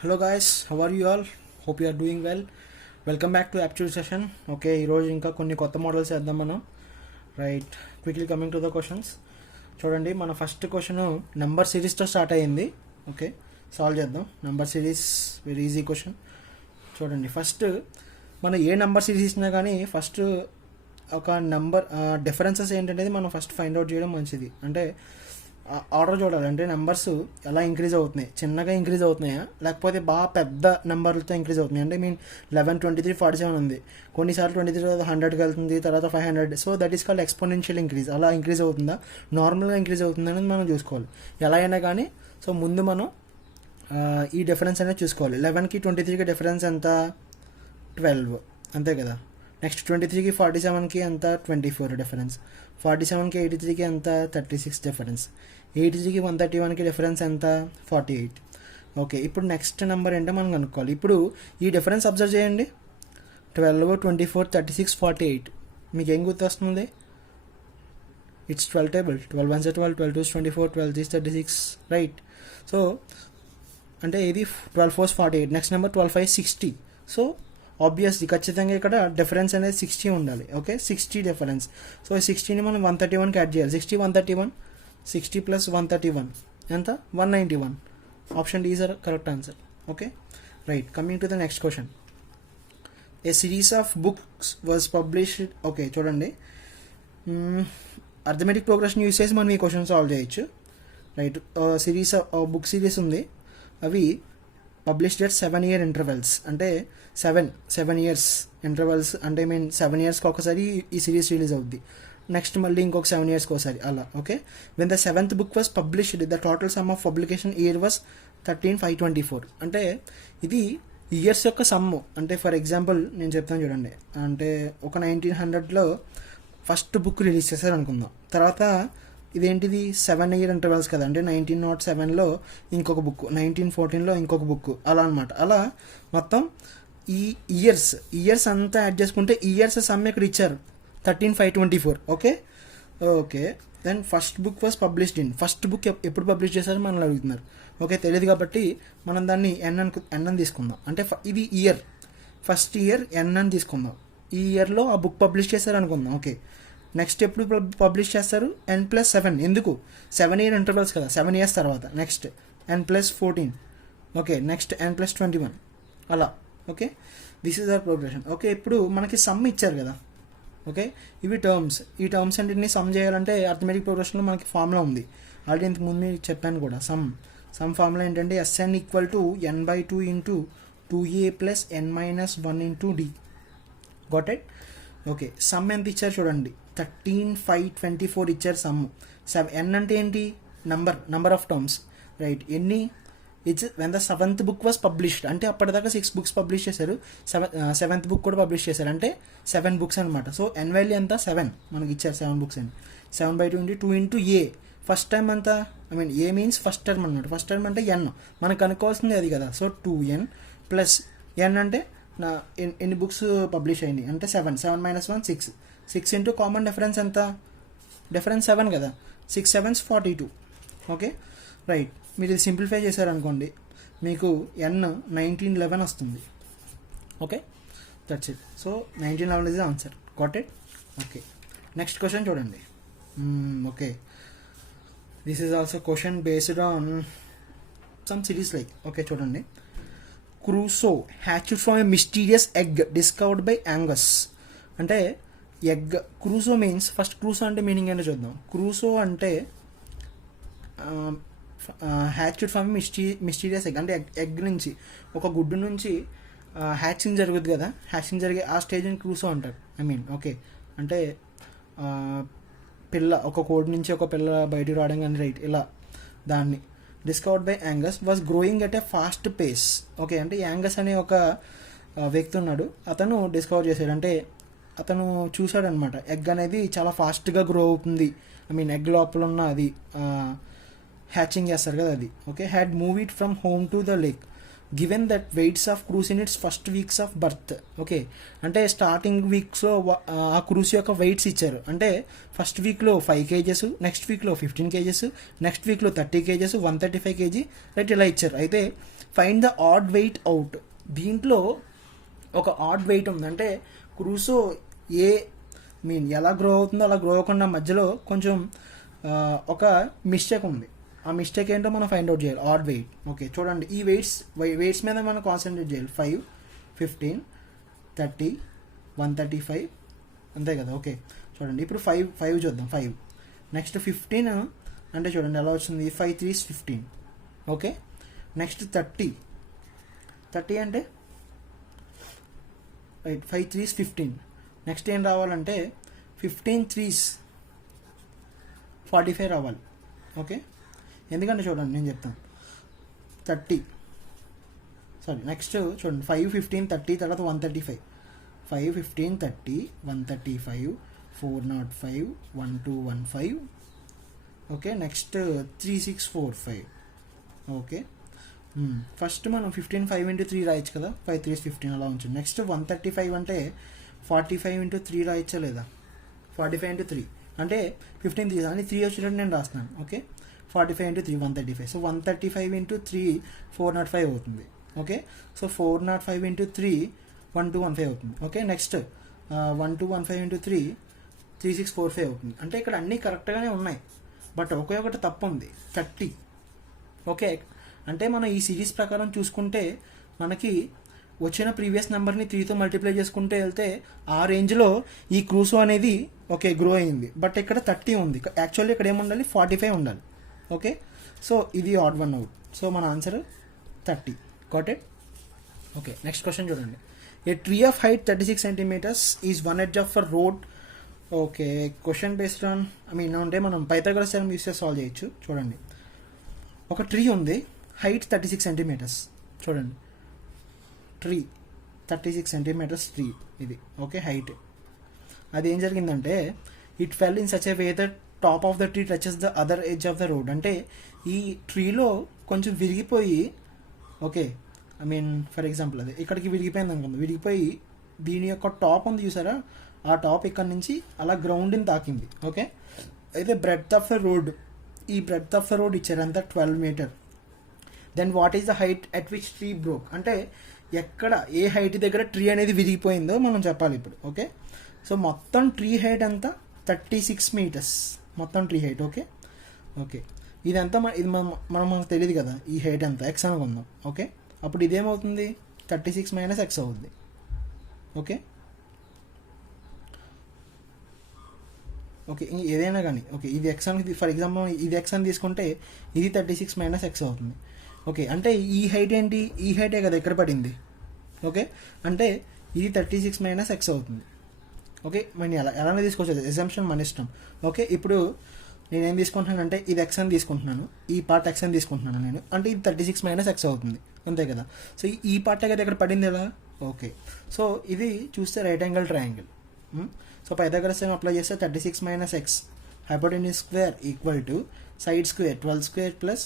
Hello guys, how are you all? Hope you are doing well. Welcome back to Aptitude session. Okay, ఈరోజు ఇంకా కొన్ని కొత్త models వేద్దాం మనం. Right, quickly coming to the questions. చూడండి, మన ఫస్ట్ క్వశ్చన్ నెంబర్ సిరీస్తో స్టార్ట్ అయ్యింది. Okay, solve చేద్దాం. Number series very easy question. చూడండి, ఫస్ట్ మనం ఏ నెంబర్ సిరీస్ ఇచ్చినా కానీ ఫస్ట్ ఒక నెంబర్ డిఫరెన్సెస్ ఏంటనేది మనం ఫస్ట్ ఫైండ్ అవుట్ చేయడం మంచిది. అంటే ఆర్డర్ చూడాలి, అంటే నెంబర్స్ ఎలా ఇంక్రీజ్ అవుతున్నాయి, చిన్నగా ఇంక్రీజ్ అవుతున్నాయా లేకపోతే బాగా పెద్ద నెంబర్లతో ఇంక్రీజ్ అవుతున్నాయి. అంటే మీన్ 11, 23, 47 ఉంది, కొన్నిసార్లు 23 తర్వాత 100కి వెళ్తుంది, తర్వాత 500. So that is called exponential increase. అలా ఇంక్రీజ్ అవుతుందా, నార్మల్గా ఇంక్రీజ్ అవుతుందా అనేది మనం చూసుకోవాలి ఎలా అయినా కానీ. సో ముందు మనం ఈ డిఫరెన్స్ అనేది చూసుకోవాలి. 11కి 23కి డిఫరెన్స్ ఎంత, 12 అంతే కదా. నెక్స్ట్ 23కి 47కి ఎంత, 24 డిఫరెన్స్. 47కి 83కి ఎంత, 36 డిఫరెన్స్. 83కి 131కి డిఫరెన్స్ ఎంత, 48. ఓకే, ఇప్పుడు నెక్స్ట్ నెంబర్ ఏంటో మనం కనుక్కోవాలి. ఇప్పుడు ఈ డిఫరెన్స్ అబ్జర్వ్ చేయండి, 12, 24, 36, 48. మీకు ఏం గుర్తొస్తుంది? It's 12 table. 12 1 12, 12 2 24, 12 3 36, రైట్. సో అంటే ఇది 12 4 48. Next number 12 5 60. సో ఆబ్వియస్లీ ఖచ్చితంగా ఇక్కడ డిఫరెన్స్ అనేది 60 ఉండాలి. Okay, 60 difference. సో 60ని మనం 131కి యాడ్ చేయాలి. 60 131, 60 ప్లస్ 131 ఎంత, 191. Option D is correct answer. Okay, right. Coming to the next question. A series of books was published. Okay చూడండి, అర్థమెటిక్ ప్రోగ్రెషన్ యూస్ చేసి మనం ఈ క్వశ్చన్ సాల్వ్ చేయొచ్చు. రైట్, సిరీస్ బుక్ సిరీస్ ఉంది, అవి పబ్లిష్డ్ ఎట్ 7 year ఇంటర్వెల్స్. అంటే 7 years intervals, అంటే mean 7 yearsకి ఒకసారి ఈ సిరీస్ రిలీజ్ అవుద్ది. నెక్స్ట్ మళ్ళీ ఇంకొక 7 yearsకి ఒకసారి అలా. Okay, when the 7th book was published the total some of publication year was 13,524. అంటే ఇది ఇయర్స్ యొక్క సమ్ము. అంటే ఫర్ ఎగ్జాంపుల్ నేను చెప్తాను చూడండి, అంటే ఒక 1900లో ఫస్ట్ బుక్ రిలీజ్ చేశారు అనుకుందాం. తర్వాత ఇదేంటిది 7 year ఇంటర్వెల్స్ కదా, అంటే 1907లో ఇంకొక బుక్, 1914లో ఇంకొక బుక్, అలా అనమాట. అలా మొత్తం ఈ ఇయర్స్ అంతా యాడ్ చేసుకుంటే ఇయర్స్ సమ్ ఇక్కడ ఇచ్చారు 13,524. Okay okay, then first book was published in. First book ఎప్పుడు పబ్లిష్ చేశారో మనల్ని అడుగుతున్నారు. ఓకే, తెలియదు కాబట్టి మనం దాన్ని ఎన్ అని తీసుకుందాం. అంటే ఇది ఇయర్, ఫస్ట్ ఇయర్ ఎన్ అని తీసుకుందాం. ఈ ఇయర్లో ఆ బుక్ పబ్లిష్ చేశారు అనుకుందాం. ఓకే, నెక్స్ట్ ఎప్పుడు పబ్లిష్ చేస్తారు, n+7. ఎందుకు, 7 year ఇంటర్వల్స్ కదా, 7 years తర్వాత. Next n+14. Okay, next n+21 అలా. Okay, this is our progression. Okay, ఇప్పుడు మనకి సమ్ ఇచ్చారు కదా. ఓకే, ఇవి టర్మ్స్. ఈ టర్మ్స్ అన్నింటినీ సమ్ చేయాలంటే అర్థమెటిక్ ప్రోగ్రెషన్లో మనకి ఫార్ములా ఉంది. ఆల్రెడీ ఇంతకు ముందు మీకు చెప్పాను కూడా. సమ్ ఫార్ములా ఏంటంటే Sn = n/2 × 2a + n-1 × d. Got it. Okay, some ఎంత ఇచ్చారు చూడండి, 13,524 ఇచ్చారు సమ్. ఎన్ అంటే ఏంటి, నంబర్ ఆఫ్ టర్మ్స్, రైట్. ఎన్ని it's when the 7th book was published. అంటే అప్పటిదాకా 6 books పబ్లిష్ చేశారు, 7th book కూడా పబ్లిష్ చేశారు, అంటే 7 books అనమాట. సో ఎన్ వాల్యూ ఎంత, 7 మనకి ఇచ్చారు. 7 books అని 7/2 × 2 × a. ఫస్ట్ టైం అంతా, ఏ మీన్స్ ఫస్ట్ టర్మ్ అనమాట. ఫస్ట్ టర్మ్ అంటే ఎన్, మనకు కనుక్కోవాల్సింది అది కదా. సో 2n + n అంటే ఎన్ని బుక్స్ పబ్లిష్ అయినాయి అంటే 7 - 1 6. 6 ఇంటూ కామన్ డిఫరెన్స్ ఎంత, డిఫరెన్స్ 7 కదా, 6 7s 42. Okay, right. మీరు ఇది సింప్లిఫై చేశారనుకోండి, మీకు n 1911 వస్తుంది. Okay, that's it. So 1911 is the answer. Got it. Okay, next question చూడండి. Okay, this is also question based on some series like. Okay చూడండి, Crusoe hatched from a mysterious egg discovered by Angus. అంటే egg, Crusoe means, first Crusoe అంటే meaning ఏంటో చూద్దాం. Crusoe అంటే hatched from mysterious egg, అంటే egg నుంచి, ఒక గుడ్డు నుంచి హ్యాచింగ్ జరుగుతుంది కదా, హ్యాచింగ్ జరిగే ఆ స్టేజ్ని క్రూసో అంటారు. ఓకే, అంటే పిల్ల, ఒక కోడి నుంచి ఒక పిల్ల బయటికి రావడం కానీ, రైట్, ఇలా దాన్ని. Discovered by Angus was growing at a fast pace. Okay, అంటే యాంగస్ అనే ఒక వ్యక్తి ఉన్నాడు, అతను డిస్కవర్ చేశాడు. అంటే అతను చూశాడనమాట, ఎగ్ అనేది చాలా ఫాస్ట్గా గ్రో అవుతుంది. ఎగ్ లోపల ఉన్న అది హ్యాచింగ్ చేస్తారు కదా అది. Okay, had move it from home to the lake. Given that weights of Crusoe in its first weeks of birth. Okay, అంటే స్టార్టింగ్ వీక్స్లో ఆ క్రూస్ యొక్క వెయిట్స్ ఇచ్చారు. అంటే ఫస్ట్ వీక్లో 5 kgs, నెక్స్ట్ వీక్లో 15 kgs, నెక్స్ట్ వీక్లో 30 kgs, 135 kg, రైట్, ఇలా ఇచ్చారు. అయితే find the odd weight out. దీంట్లో ఒక ఆడ్ వెయిట్ ఉంది. అంటే క్రూసో ఎలా గ్రో అవుతుందో అలా గ్రో అవ్వకుండా మధ్యలో కొంచెం ఒక మిస్టేక్ ఉంది. ఆ మిస్టేక్ ఏంటో మనం ఫైండ్ అవుట్ చేయాలి, ఆడ్ వెయిట్. ఓకే, చూడండి, ఈ వెయిట్స్ మీద మనం కాన్సన్ట్రేట్ చేయాలి. 5, 15, 30, 135, అంతే కదా. ఓకే, చూడండి, ఇప్పుడు 5 చూద్దాం. 5 నెక్స్ట్ 15, అంటే చూడండి ఎలా వచ్చింది, 5 3s 15. ఓకే, నెక్స్ట్ 30 అంటే రైట్, 5 3s 15. నెక్స్ట్ ఏం రావాలంటే 15 3s 45 రావాలి. ఓకే, ఎందుకంటే చూడండి నేను చెప్తాను. 30, సారీ, నెక్స్ట్ చూడండి, 5 15 30 తర్వాత 135. 5 15 30 135 405 1215. Okay, next 3645. ఓకే, ఫస్ట్ మనం 15 5 into 3 రాయొచ్చు కదా, 5 3s 15 అలా ఉంచండి. నెక్స్ట్ 135 అంటే 45 into 3 రాయొచ్చా లేదా, 45 into 3 అంటే 15 3 అని 3 వచ్చేటట్టు నేను రాస్తున్నాను. Okay, 45 into 3 135. సో 135 into 3 405 అవుతుంది. ఓకే, సో 405 into 3 1215 అవుతుంది. ఓకే, నెక్స్ట్ 1215 into 3 3645 అవుతుంది. అంటే ఇక్కడ అన్నీ కరెక్ట్గానే ఉన్నాయి, బట్ ఒకే ఒకటి తప్పు ఉంది, 30. ఓకే, అంటే మనం ఈ సిరీస్ ప్రకారం చూసుకుంటే మనకి వచ్చిన ప్రీవియస్ నెంబర్ని 3తో మల్టిప్లై చేసుకుంటే వెళ్తే ఆ రేంజ్లో ఈ క్రూసో అనేది ఓకే గ్రో అయింది. బట్ ఇక్కడ 30 ఉంది. యాక్చువల్లీ ఇక్కడ ఏముండాలి, 45 ఉండాలి. ఓకే, సో ఇది ఆడ్ వన్ అవుట్. సో మన answer 30. Got it. Okay, next question చూడండి. A tree of height 36 centimeters is one edge of a road. Okay, question based on అంటే మనం పైథాగరస్ థియరమ్ యూస్ చేసి solve చేయొచ్చు. చూడండి, ఒక tree ఉంది, హైట్ 36 centimeters. చూడండి, ట్రీ 36 centimeters ట్రీ ఇది. Okay, height. అది ఏం జరిగిందంటే it fell in such a way that top of the tree touches the other edge of the road. అంటే ఈ ట్రీలో కొంచెం విరిగిపోయి, ఓకే, ఫర్ ఎగ్జాంపుల్ అది ఇక్కడికి విరిగిపోయింది అనుకుందాం, విరిగిపోయి దీని యొక్క టాప్ ఉంది చూసారా, ఆ టాప్ ఇక్కడ నుంచి అలా గ్రౌండ్ని తాకింది. ఓకే, అయితే బ్రెడ్త్ ఆఫ్ ద రోడ్, ఈ బ్రెడ్త్ ఆఫ్ ద రోడ్ ఇచ్చారు అంతా 12 meter. Then what is the height at which tree broke. అంటే ఎక్కడ ఏ హైట్ దగ్గర ట్రీ అనేది విరిగిపోయిందో మనం చెప్పాలి ఇప్పుడు. ఓకే, సో మొత్తం ట్రీ హైట్ అంతా 36 meters, మొత్తం ట్రీ హైట్. ఓకే, ఓకే, ఇదంతా ఇది మనకు తెలియదు కదా, ఈ హైట్ అంతా ఎక్స్ అనుకుందాం. ఓకే, అప్పుడు ఇదేమవుతుంది, 36 - x అవుతుంది. ఓకే, ఓకే, ఏదైనా కానీ ఓకే, ఇది ఎక్స్ అని, ఫర్ ఎగ్జాంపుల్ ఇది ఎక్స్ అని తీసుకుంటే ఇది 36 - x అవుతుంది. ఓకే, అంటే ఈ హైట్ ఏంటి, ఈ హైటే కదా ఎక్కడ పడింది. ఓకే, అంటే ఇది 36 - x అవుతుంది. ఓకే, మరి ఎలానే తీసుకోవచ్చు, ఎగ్జాంప్షన్ మన ఇష్టం. ఓకే, ఇప్పుడు నేనేం తీసుకుంటున్నానంటే ఇది ఎక్స్ అని తీసుకుంటున్నాను, ఈ పార్ట్ ఎక్స్ అని తీసుకుంటున్నాను నేను, అంటే ఇది 36 - x అవుతుంది, అంతే కదా. సో ఈ పార్ట్ కదా ఇక్కడ పడింది ఎలా. ఓకే, సో ఇది చూస్తే right angle triangle. So Pythagoras theorem apply చేస్తే 36 - x hypotenuse square equal to side square 12 square plus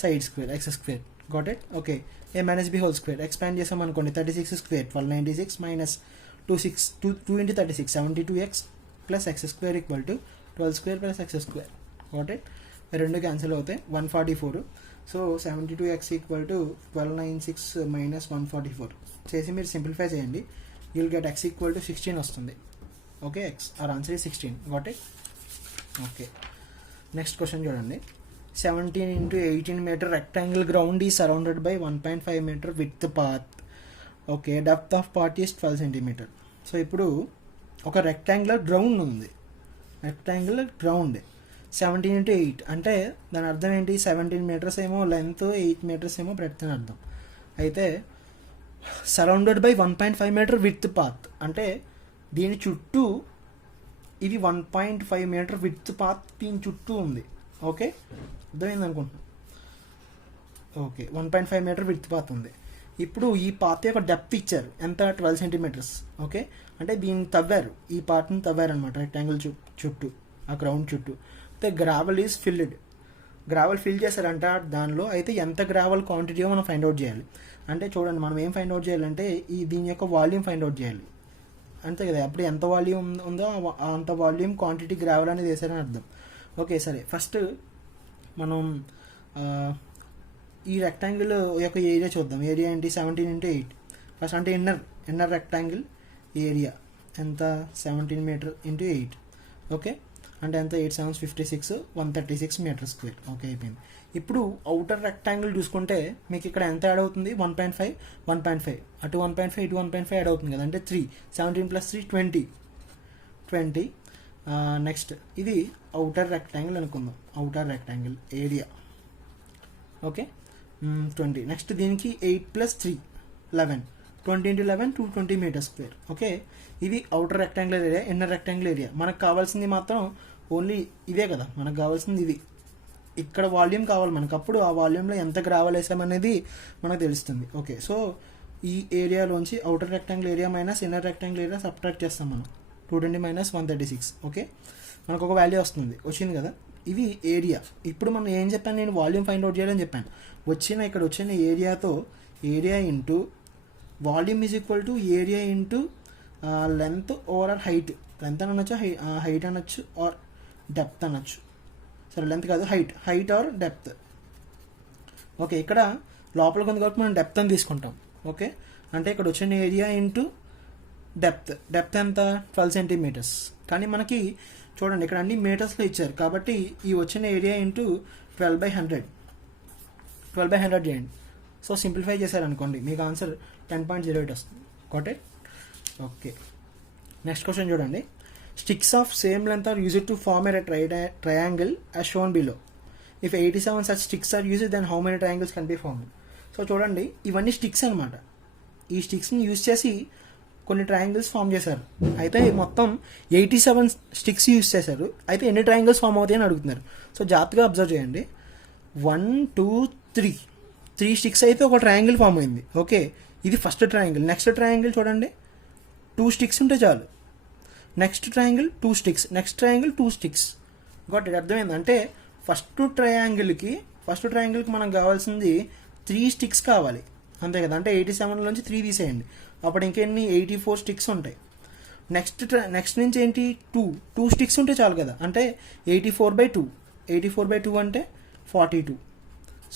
side square x square. Got it. Okay, a minus b whole square expand చేసాం అనుకోండి, 36 square 1296 minus 2 into 36 72x plus x square equal to 12 square plus x square. Got it. రెండు cancel అవుతాయి, 144. So 72x equal to 1296 minus 144 చేసి మీరు simplify చేయండి, you'll get x equal to 16 వస్తుంది. Okay, x or answer is 16. Got it. Okay, next question చూడండి. 17 into 18 meter rectangle ground is surrounded by 1.5 meter width path. Okay, depth of path is 12 centimeter. So ఇప్పుడు ఒక rectangular ground ఉంది, rectangular ground 17 into 8 అంటే దాని అర్థం ఏంటి, 17 meters ఏమో length, 8 meters ఏమో బ్రెడ్త్ అని అర్థం. అయితే surrounded by 1.5 meter width path అంటే దీని చుట్టూ ఇది 1.5 meter విడ్త్ పాత్ దీని చుట్టూ ఉంది. ఓకే, అర్థమైంది అనుకుంటున్నాను. ఓకే, 1.5 meter విడ్త్ పాత్ ఉంది. ఇప్పుడు ఈ పాత్ యొక్క డెప్త్ ఇచ్చారు ఎంత, 12 centimeters. ఓకే, అంటే దీన్ని తవ్వారు, ఈ పార్ట్ని తవ్వారు అనమాట రెక్టాంగిల్ చుట్టూ, ఆ గ్రౌండ్ చుట్టూ. అయితే gravel is filled, gravel fill చేశారంట దానిలో. అయితే ఎంత గ్రావెల్ క్వాంటిటీయో మనం ఫైండ్ అవుట్ చేయాలి. అంటే చూడండి మనం ఏం ఫైండ్ అవుట్ చేయాలంటే దీని యొక్క వాల్యూమ్ ఫైండ్ అవుట్ చేయాలి అంతే కదా. అప్పుడు ఎంత వాల్యూమ్ ఉందో అంత వాల్యూమ్ క్వాంటిటీ గ్రావెల్ అనేది వేసారని అర్థం. ఓకే సరే, ఫస్ట్ మనం ఈ రెక్టాంగిల్ యొక్క ఏరియా చూద్దాం. ఏరియా ఏంటి? 17 × 8. ఫస్ట్ అంటే ఇన్నర్ రెక్టాంగిల్ ఏరియా ఎంత? 17 మీటర్ × 8. ఓకే, అంటే ఎంత? 8 7 56, 136 మీటర్ స్క్వేర్. ఓకే అయిపోయింది. ఇప్పుడు అవుటర్ రెక్టాంగిల్ చూసుకుంటే మీకు ఇక్కడ ఎంత యాడ్ అవుతుంది? 1.5 1.5, అటు 1.5 ఇటు 1.5 యాడ్ అవుతుంది కదా, అంటే 3. 17 + 3 20. నెక్స్ట్ ఇది అవుటర్ రెక్టాంగిల్ అనుకుందాం. Outer rectangle area okay 20. Next దీనికి 8 + 3 11. 20 × 11 220 మీటర్ స్క్వేర్. ఓకే, ఇది outer rectangular area. Inner rectangular area మనకు కావాల్సింది మాత్రం ఓన్లీ ఇదే కదా, మనకు కావాల్సింది ఇది. ఇక్కడ వాల్యూమ్ కావాలి మనకు, అప్పుడు ఆ వాల్యూమ్లో ఎంత గ్రావెల్ వేసామనేది మనకు తెలుస్తుంది. ఓకే, సో ఈ ఏరియాలోంచి outer rectangular area minus inner rectangular area subtract చేస్తాం మనం. 220 - 136. ఓకే, మనకు ఒక వాల్యూ వచ్చింది కదా, ఇది ఏరియా. ఇప్పుడు మనం ఏం చెప్పాను? నేను వాల్యూమ్ ఫైండ్ అవుట్ చేయాలని చెప్పాను. ఇక్కడ వచ్చిన ఏరియాతో area into volume is equal to area into length over height. Length అని అనొచ్చు, హైట్ అనొచ్చు, ఆర్ డెప్త్ అనొచ్చు. సరే, లెంత్ కాదు, హైట్ ఆర్ డెప్త్. ఓకే, ఇక్కడ లోపలికి ఉంది కాబట్టి మనం డెప్త్ అని తీసుకుంటాం. ఓకే, అంటే ఇక్కడ వచ్చిన ఏరియా ఇంటూ డెప్త్ ఎంత? 12 సెంటీమీటర్స్. కానీ మనకి చూడండి ఇక్కడ అన్ని మీటర్స్లో ఇచ్చారు కాబట్టి ఈ వచ్చిన ఏరియా ఇంటూ 12/100 చేయండి. సో సింప్లిఫై చేశారనుకోండి మీకు ఆన్సర్ 10.08 వస్తుంది. Got it? Okay, next question చూడండి. Sticks of same length are used to form a triangle as shown below. If 87 such sticks are used, then how many triangles can be formed? So చూడండి, ఇవన్నీ sticks అనమాట. ఈ స్టిక్స్ని use చేసి కొన్ని triangles form చేశారు. అయితే మొత్తం 87 స్టిక్స్ యూజ్ చేశారు. అయితే ఎన్ని ట్రయాంగిల్స్ ఫామ్ అవుతాయని అడుగుతున్నారు. సో జాగ్రత్తగా అబ్జర్వ్ చేయండి. 1 2 3 స్టిక్స్ అయితే ఒక ట్రయాంగిల్ ఫామ్ అయింది. ఓకే, ఇది ఫస్ట్ ట్రయాంగిల్. నెక్స్ట్ ట్రయాంగిల్ చూడండి, 2 స్టిక్స్ ఉంటే చాలు. Next triangle 2 sticks, next triangle 2 sticks. Got it? అర్థమైంది? అంటే ఫస్ట్ ట్రయాంగిల్కి మనకు కావాల్సింది 3 స్టిక్స్ కావాలి, అంతే కదా. అంటే 87లోంచి 3 తీసేయండి, అప్పుడు ఇంకెన్ని? 84 స్టిక్స్ ఉంటాయి. నెక్స్ట్ నుంచి ఏంటి? 2 స్టిక్స్ ఉంటే చాలు కదా, అంటే 84/2 అంటే 42.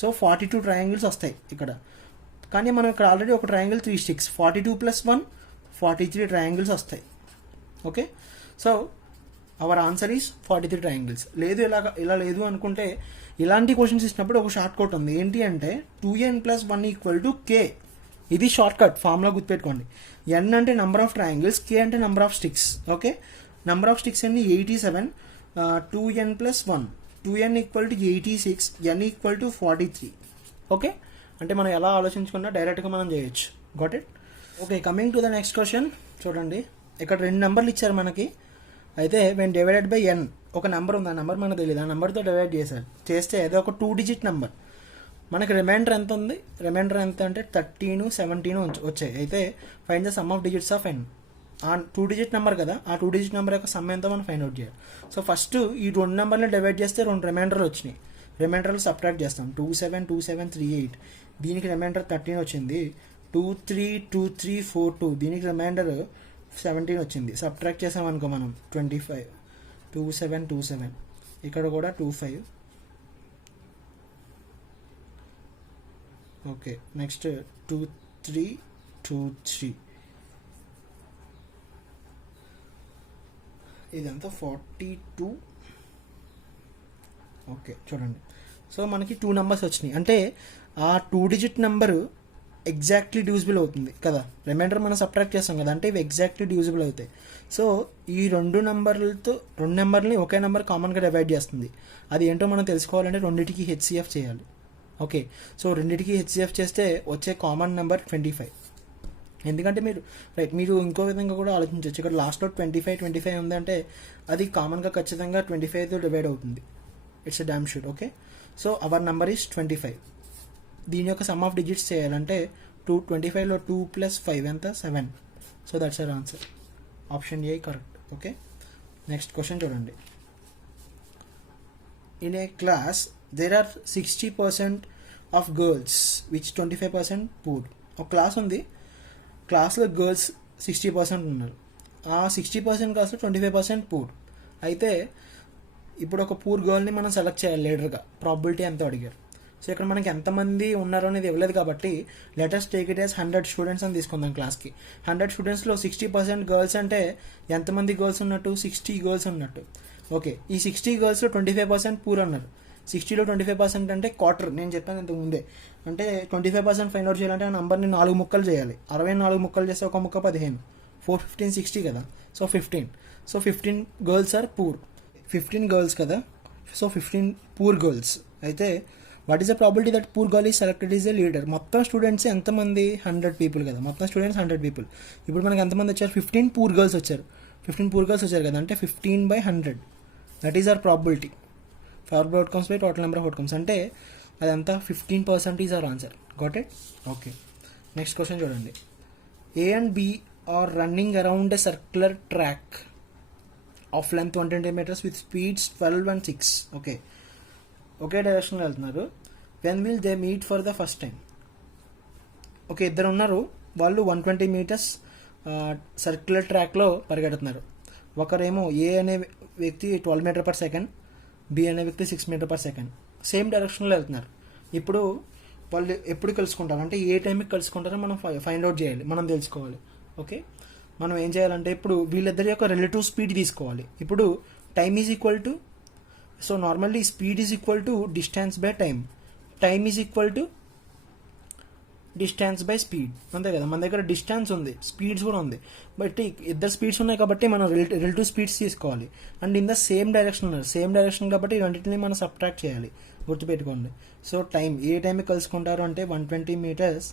సో 42 ట్రయాంగిల్స్ వస్తాయి ఇక్కడ. కానీ మనం ఇక్కడ ఆల్రెడీ ఒక ట్రయాంగిల్ 3 స్టిక్స్, 42 + 1 43 ట్రయాంగిల్స్ వస్తాయి. Okay, so our answer is 43 triangles. లేదు ఇలా లేదు అనుకుంటే ఇలాంటి క్వశ్చన్స్ ఇచ్చినప్పుడు ఒక షార్ట్ కట్ ఉంది. ఏంటి అంటే 2n + 1 = k. ఇది షార్ట్ కట్ ఫార్ములా గుర్తుపెట్టుకోండి. n అంటే నెంబర్ ఆఫ్ ట్రయాంగిల్స్, k అంటే number of sticks. Okay, number of sticks అన్ని 87. 2n + 1, 2n = 86, n = 43. ఓకే, అంటే మనం ఎలా ఆలోచించుకున్నా డైరెక్ట్గా మనం చేయొచ్చు. Got it? Okay, coming to the next question చూడండి. ఇక్కడ 2 నెంబర్లు ఇచ్చారు మనకి. అయితే వెన్ డివైడెడ్ బై n, ఒక నెంబర్ ఉంది, ఆ నెంబర్ మనకు తెలియదు, ఆ నెంబర్తో డివైడ్ చేస్తే అది ఒక 2 డిజిట్ నెంబర్. మనకి రిమైండర్ ఎంత ఉంది? రిమైండర్ ఎంత అంటే 13 17 వచ్చాయి. అయితే find the sum of digits of n. ఆ 2 డిజిట్ నెంబర్ కదా, ఆ 2 డిజిట్ నెంబర్ యొక్క సమ్ ఎంతో మనం ఫైండ్ అవుట్ చేయాలి. సో ఫస్ట్ ఈ 2 నెంబర్ని డివైడ్ చేస్తే 2 రిమైండర్లు వచ్చినాయి. రిమైండర్లు సబ్ట్రాక్ట్ చేస్తాం. 2 7 2 7 3 8. దీనికి రిమైండర్ 13 వచ్చింది. 2 3 2 3 4 2. దీనికి రిమైండర్ 17 వచ్చింది. సబ్ట్రాక్ట్ చేసాం అనుకో మనం 25. 2 7 2 7. ఇక్కడ కూడా 2 5. Okay, next 2 3 2 3. ఇదంతా 42. ఓకే చూడండి, సో మనకి 2 నెంబర్స్ వచ్చినాయి. అంటే ఆ 2 డిజిట్ నెంబరు ఎగ్జాక్ట్లీ డివిజిబుల్ అవుతుంది కదా. రిమైండర్ మనం సబ్ట్రాక్ట్ చేస్తాం కదా, అంటే ఇవి ఎగ్జాక్ట్లీ డివిజిబుల్ అవుతాయి. సో ఈ 2 నెంబర్ని ఒకే నెంబర్ కామన్గా డివైడ్ చేస్తుంది. అది ఏంటో మనం తెలుసుకోవాలంటే రెండింటికి హెచ్సిఎఫ్ చేయాలి. ఓకే, సో రెండింటికి హెచ్సిఎఫ్ చేస్తే వచ్చే కామన్ నెంబర్ 25. ఎందుకంటే మీరు ఇంకో విధంగా కూడా ఆలోచించవచ్చు. ఇక్కడ లాస్ట్లో 25 ఉందంటే అది కామన్గా ఖచ్చితంగా 25తో డివైడ్ అవుతుంది. It's a damn sure. Okay, so our number is 25. దీని యొక్క సమ్ ఆఫ్ డిజిట్స్ చేయాలంటే 25లో 2 + 5 ఎంత? 7. So that's our answer. Option A correct. Okay, next question చూడండి. In a class there are 60% of girls which 25% poor. ఒక class ఉంది, క్లాస్లో girls 60% ఉన్నారు. ఆ 60% క్లాస్లో 25% పూర్. అయితే ఇప్పుడు ఒక పూర్ గర్ల్ని మనం సెలెక్ట్ చేయాలి లీడర్గా, ప్రాబిలిటీ ఎంత అడిగారు. సో ఇక్కడ మనకి ఎంతమంది ఉన్నారు అనేది ఇవ్వలేదు కాబట్టి letters take it as 100 students అని తీసుకుందాం క్లాస్కి. 100 స్టూడెంట్స్లో 60% గర్ల్స్ అంటే ఎంతమంది గర్ల్స్ ఉన్నట్టు? 60 గర్ల్స్ ఉన్నట్టు. ఓకే, ఈ 60 గర్ల్స్లో 25% పూర్ అన్నారు. 60లో 25% అంటే క్వార్టర్. నేను చెప్పాను ఇంతకు ముందే, అంటే 25% ఫైండ్ అవుట్ చేయాలంటే ఆ నెంబర్ని 4 ముక్కలు చేయాలి. 64 ముక్కలు చేస్తే ఒక ముక్క 15, 4 15 60 కదా. So 15. So 15 girls are poor. 15 girls కదా, సో 15 పూర్ గర్ల్స్. అయితే what is the probability that poor girl is selected is a leader? మొత్తం స్టూడెంట్స్ ఎంతమంది? 100 పీపుల్ కదా, మొత్తం స్టూడెంట్స్ 100 పీపుల్. ఇప్పుడు మనకి ఎంతమంది వచ్చారు? 15 పూర్ గర్ల్స్ వచ్చారు. 15 పూర్ గర్ల్స్ వచ్చారు కదా, అంటే 15/100. That is our probability. Forward outcomes by total number of outcomes అంటే అదంతా 15% is our answer. Got it? Okay, next question చూడండి. A and B are running around a circular track of length 120 meters with speeds 12 and 6. Okay, ఒకే డైరెక్షన్లో వెళ్తున్నారు. When will they meet for the first time? Okay, ఇద్దరు ఉన్నారు, వాళ్ళు 120 meters circular ట్రాక్లో పరిగెడుతున్నారు. ఒకరేమో ఏ అనే వ్యక్తి 12 meter/second, బి అనే వ్యక్తి 6 meter/second. సేమ్ డైరెక్షన్లో వెళ్తున్నారు. ఇప్పుడు వాళ్ళు ఎప్పుడు కలుసుకుంటారు అంటే ఏ టైంకి కలుసుకుంటారో మనం ఫైండ్ అవుట్ చేయాలి, మనం తెలుసుకోవాలి. ఓకే, మనం ఏం చేయాలంటే ఇప్పుడు వీళ్ళిద్దరి యొక్క రిలేటివ్ స్పీడ్ తీసుకోవాలి. ఇప్పుడు time is equal to, so normally speed is equal to distance by time. Time is equal to distance by speed, అంతే కదా. మన దగ్గర డిస్టెన్స్ ఉంది, స్పీడ్స్ కూడా ఉంది, బట్ ఇద్దరు స్పీడ్స్ ఉన్నాయి కాబట్టి మనం రిలేటివ్ స్పీడ్స్ తీసుకోవాలి. And in the same direction ఉన్నారు, సేమ్ డైరెక్షన్ కాబట్టి రెండింటిని మనం సబ్ట్రాక్ట్ చేయాలి, గుర్తుపెట్టుకోండి. సో టైం ఏ టైంకి కలుసుకుంటారు అంటే 120 meters,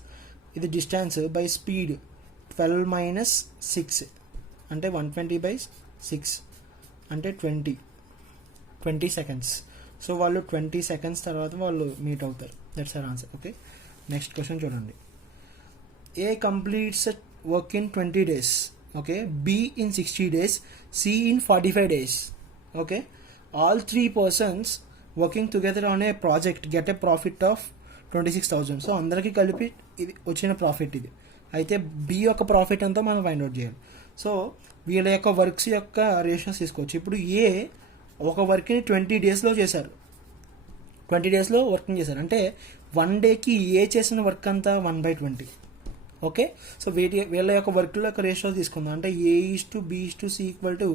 ఇది డిస్టెన్స్ బై స్పీడ్ 12 minus 6 అంటే 120/6 అంటే 20 seconds. సో వాళ్ళు 20 seconds తర్వాత వాళ్ళు మీట్ అవుతారు. That's our answer. Okay, next question చూడండి. A completes work in 20 days, okay, B in 60 days, C in 45 days. Okay, all 3 persons working together on a project get a profit of 26,000. So అందరికీ కలిపి ఇది వచ్చిన profit ఇది. అయితే B యొక్క profit ఎంతో మనం ఫైండ్ అవుట్ చేయాలి. సో వీళ్ళ యొక్క వర్క్స్ యొక్క రేషియోస్ తీసుకోవచ్చు. ఇప్పుడు ఏ ఒక వర్క్ని 20 daysలో చేశారు, 20 daysలో వర్కింగ్ చేశారు అంటే 1 dayకి ఏ చేసిన వర్క్ అంతా 1/20. ఓకే, సో వీళ్ళ యొక్క వర్క్ల యొక్క రేషియో తీసుకుందాం. అంటే A:B:C equal to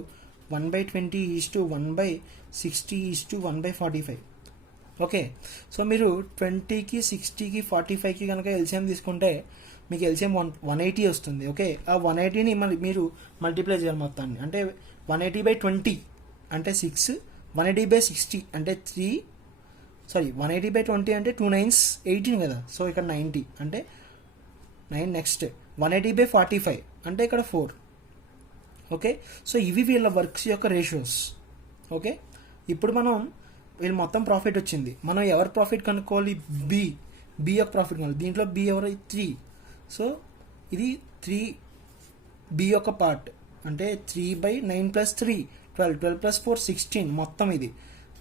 1/20 1/60 1/45. Okay, so మీరు 20కి 60కి 45కి కనుక ఎల్సిఎం తీసుకుంటే మీకు ఎల్సిఎం 180 వస్తుంది. ఓకే, ఆ 180ని మీరు మల్టిప్లై చేయాలి మొత్తాన్ని. అంటే 180/20 అంటే 6, 180/60 అంటే 3, 180/20 అంటే 2 9s 18 కదా. సో ఇక్కడ 90 అంటే 9. నెక్స్ట్ 180/45 అంటే ఇక్కడ 4. ఓకే, సో ఇవి వీళ్ళ వర్క్స్ యొక్క రేషియోస్. ఓకే, ఇప్పుడు మనం వీళ్ళు మొత్తం ప్రాఫిట్ వచ్చింది, మనం ఎవరి ప్రాఫిట్ కనుక్కోవాలి? బి యొక్క ప్రాఫిట్ కనుక్కోవాలి. దీంట్లో బి ఎవరు? 3. సో ఇది 3 బి యొక్క పార్ట్ అంటే 3/9 + 3 12, 12 + 4 16 మొత్తం ఇది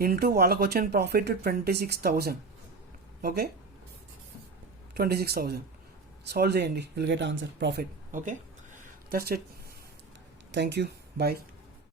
ఇంటూ వాళ్ళకు వచ్చిన ప్రాఫిట్ 26,000. ఓకే, 26,000 సాల్వ్ చేయండి, will get answer profit. Okay, that's it. Thank you, bye.